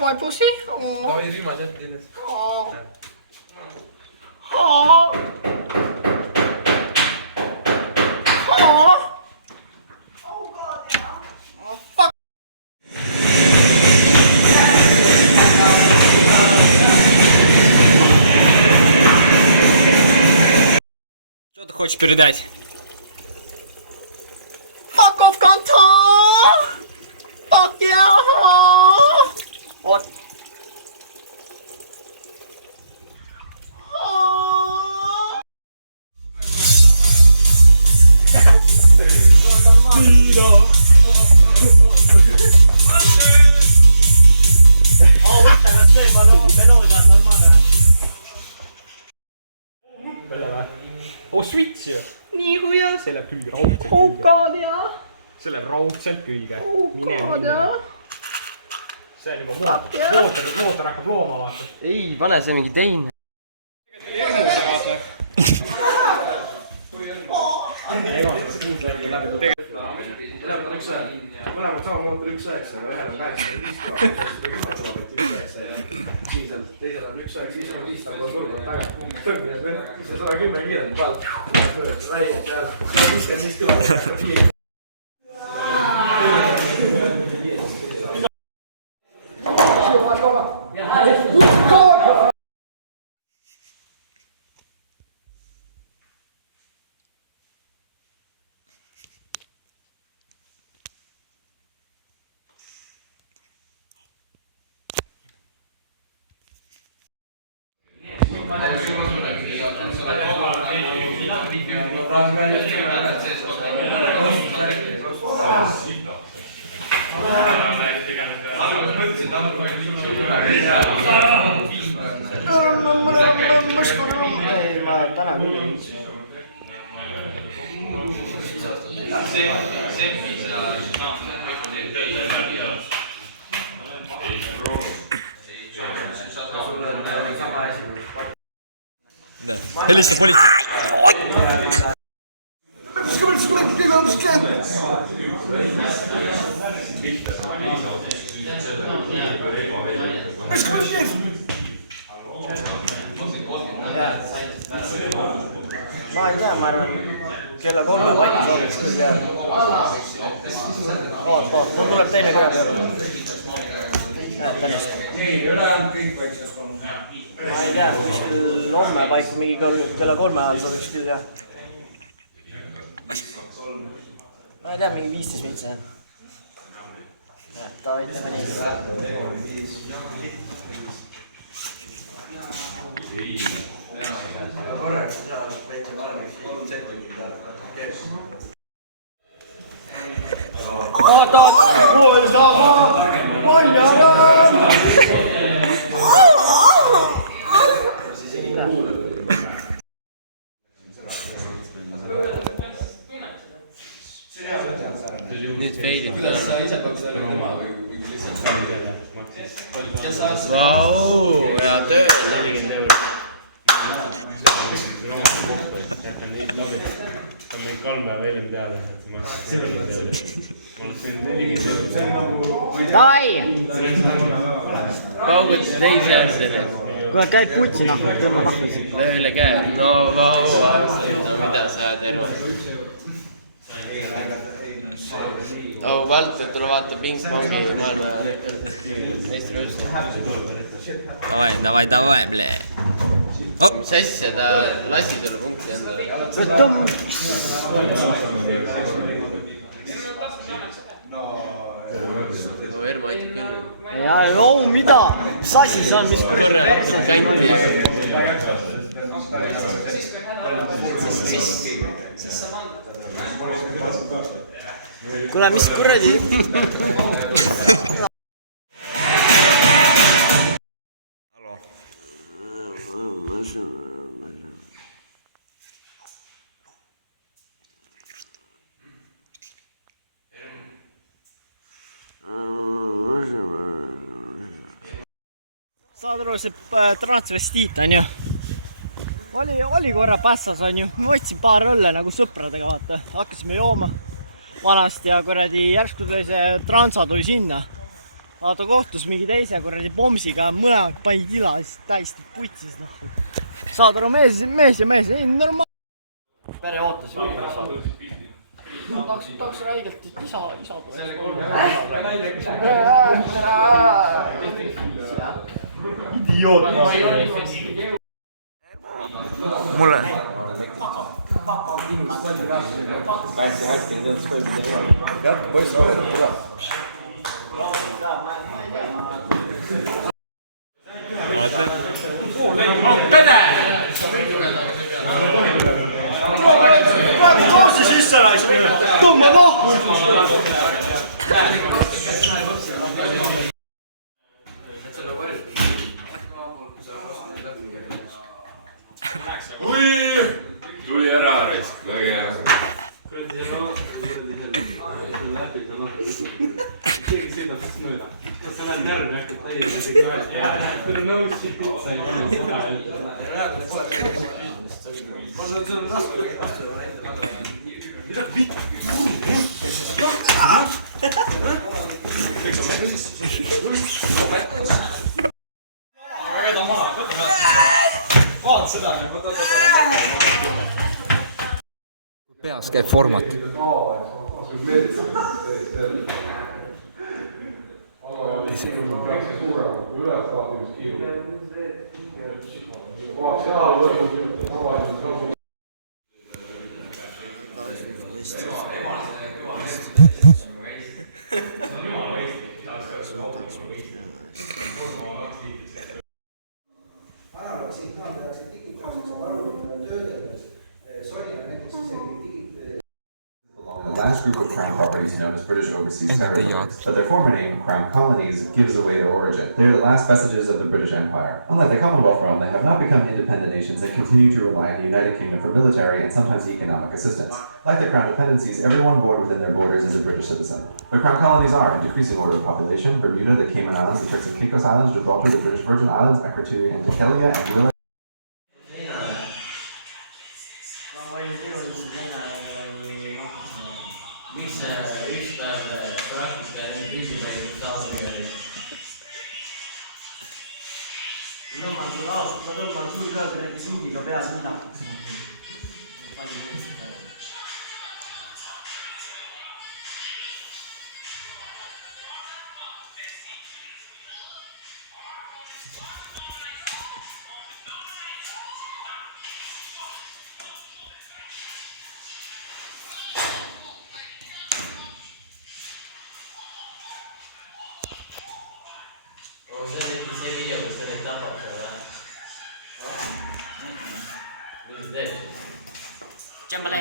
my pussy. Davai, rühmas jätta üles. Что ты хочешь передать? Fuck off, Gonta! Fuck yeah! What? Oh, switch! Nii huia. See läheb külge raudselt. Oh god, jah. See läheb raudselt külge. Oh god, jah. See on juba mootor hakkab looma, vaata. Ei, pane see mingi teine. Mõlemad sama mootor 1.9, aga ühel on 85 teisel on 1.9, siis on 500 turgut taga. Tõgnes veel, siis on 110 kiirelt peal. Läinud seal 155 kilomeetrit. Helista politsei. Ma ei tea, ma arvan, kella 3 paikas oleks küll jääb. Mul tuleb teine kõne peale. Ma ei tea, kuskil homme paiku mingi kella 3 ajal saab üks küll jah. Ma ei tea, mingi 15 minti jah. Ta võitleme nii. Oota, mul sama manjalan. Nüüd feilid ka. Vau, hea töö. 40 €. Ta on meil 3 päeva hiljem teada, et see maksis 40 €. Ma oleks võinud 40 €. Dai! Pauguti teise äärde. Kuule, käid putsi nahku, tõmba nahku. Löö üle käe. No vau, mida sa ajad elu. Oh, Valter, tule vaata pingpongi maailma meistrivõistlusi. Davai, ble. Mis asja, ta lasi sulle punkti endale. Ermo aitab küll. Ja, oo, mida? Mis asi see on, mis kuradi? Kuule, mis kuradi? Saad aru, see transvestiit on ju. Oli korra pässas on ju. Ma võtsin paar õlle nagu sõpradega, vaata. Hakkasime jooma vanasti ja kuradi järsku tuli see transa tuli sinna. ta kohtus mingi teise kuradi pomsiga, mõlemad panid ila täiesti putsis, noh. Saad aru, mees ja mees, ei normaal. Pere ootas ju mingi saada. Tahaks räigelt, et isa idioot. Mulle. Jah, poiss võetud ka. Kaasi sisse raisk, tõmba kohku! Tuli ära raisk, väga hea. Keegi sõidab siis mööda. Sa lähed närvi, hakkad täiega tegi välja. Teil on nõus siit pitsa ja seda öelda. Peas käib format. The last group of crown properties known as British Overseas Territories, but their former name, Crown Colonies, gives away their origin. They are the last vestiges of the British Empire. Unlike the Commonwealth realm, they have not become independent nations and continue to rely on the United Kingdom for military and sometimes economic assistance. Like the Crown dependencies, everyone born within their borders is a British citizen. The Crown Colonies are, in decreasing order of population, Bermuda, the Cayman Islands, the Turks and Caicos Islands, Gibraltar, the British Virgin Islands, Equatorial and Dikelia, and Willow. Mis üks päev praktika esimene saadega oli? No ma tõmban suur ka selle suugiga peale mida. See video, kus sa neid tapad seal, jah? Mis sa teed? Tšamale!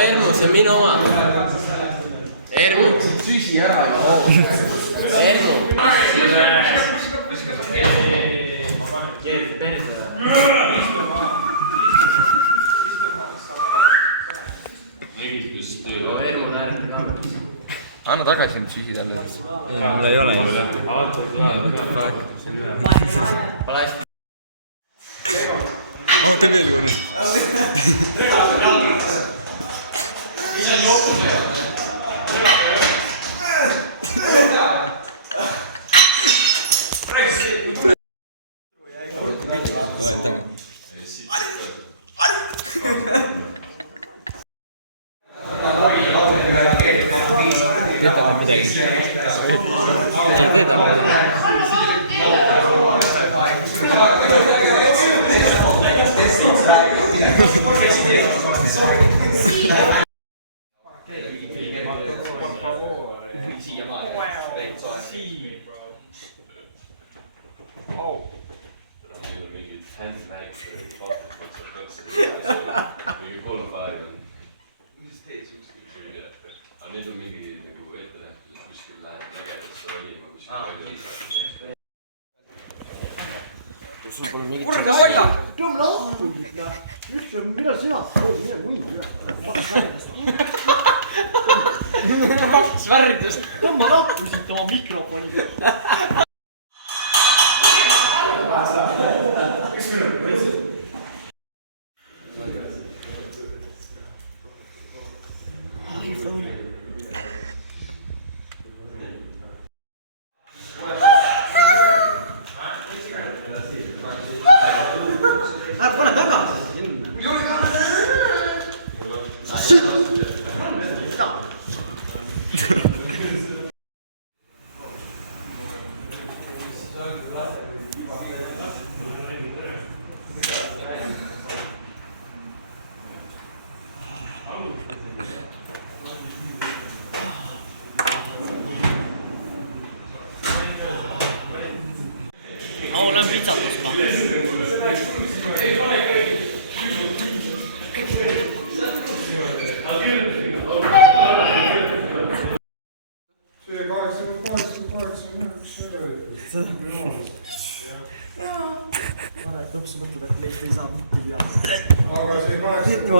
Ermu, see on minu oma. Ermu. Süsi ära ju. Ermu. Keerti perse. Ermu naerab kaamera. Anna tagasi nüüd süsi talle. Mul ei ole ju. Pole hästi. Kurat, hoia! Tõmba lahti! Mida sina? Kaks värdust! Tõmba lahti siit oma mikrofoni.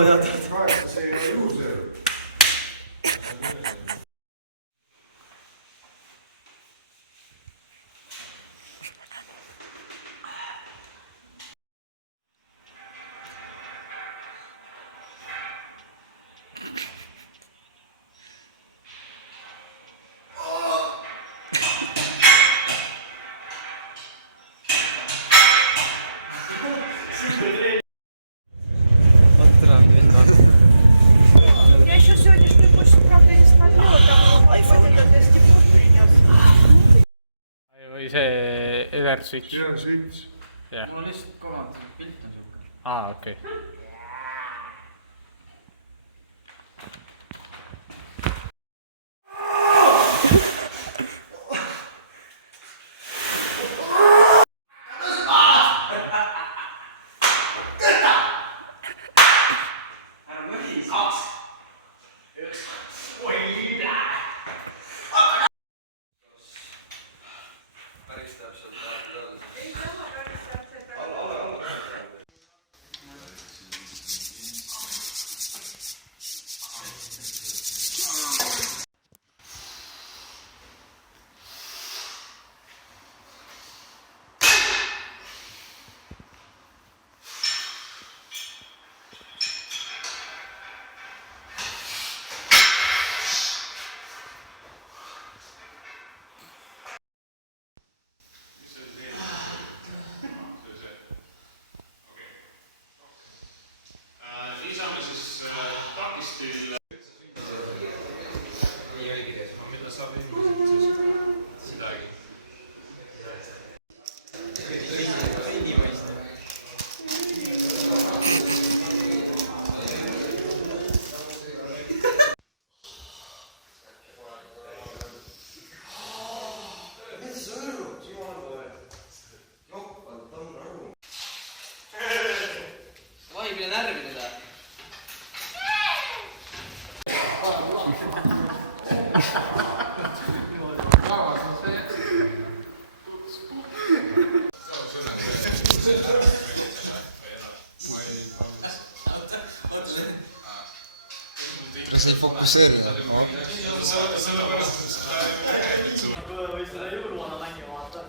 aga see 8, see ei ole juhusel. Я еще сегодняшнюю почту, правда, не смотрела, там iPhone этот Степан принес. või see Everswitch? See on switch. Mul lihtsalt kohanud pilt on siuke. Okei. Lisame siis takistil. Mida saab midagi? Vaimne närvidele. Kas ei fokusseeri? Või seda jõuluvana mängi vaata.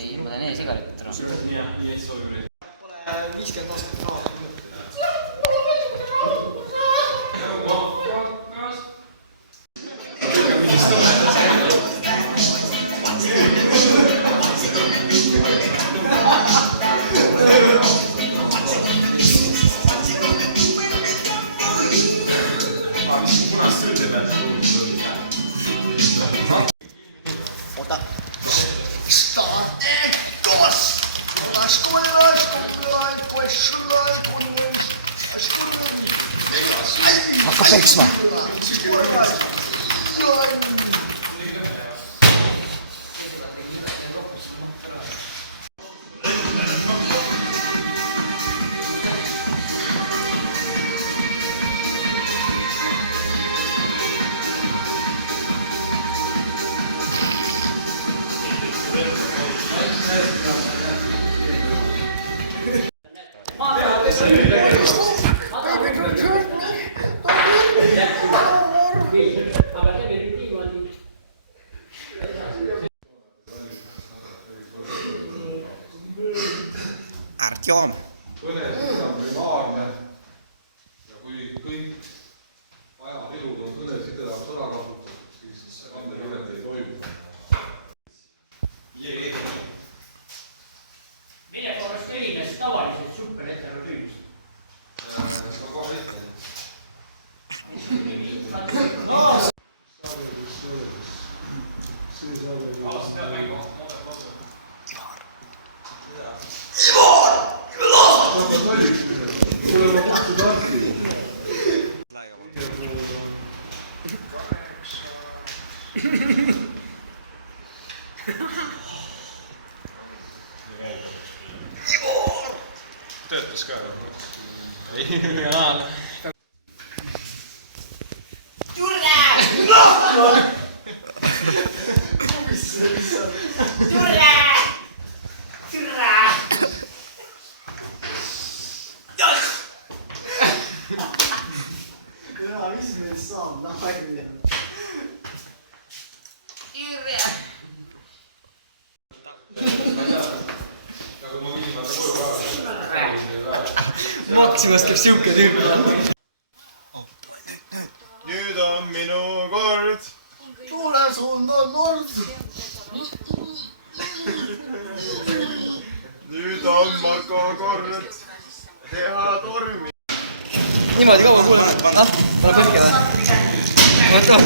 Ei, ma teen e-sigaretit ära. 50 aastat kaasa. Punast süüdi pead. vaata. hakka peksma. Artjom. põnev on primaarne ja kui kõik ajailud on kõnesideramas ära kasutatud, siis kandepilet ei toimu. Millega oleks erines tavaliselt superheterotüübist? Väga lihtne. Töötas ka? Jure! Maximas käib siuke tüüp. Nüüd on minu kord. Tule suund on nord. Nüüd on Marko kord. Teha tormi. Niimoodi kaua kuulema. Ole põhkeda. Oota.